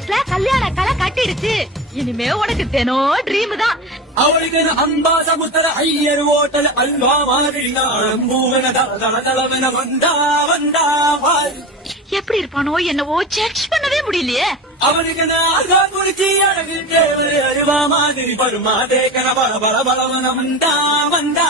ஆபீஸ்ல கல்யாண கலை கட்டிடுச்சு. இனிமே உனக்கு தினம் ட்ரீம் தான். அவளுக்கு அன்பா சமுத்திர ஐயர் ஓட்டல் அல்வா மாதிரி வந்தா வந்தா எப்படி இருப்பானோ என்னவோ ஜட்ஜ் பண்ணவே முடியலையே. அவனுக்கு குறிச்சி அழகு தேவர் அருவா மாதிரி பருமா தேக்கன பல பல பலவன வந்தா வந்தா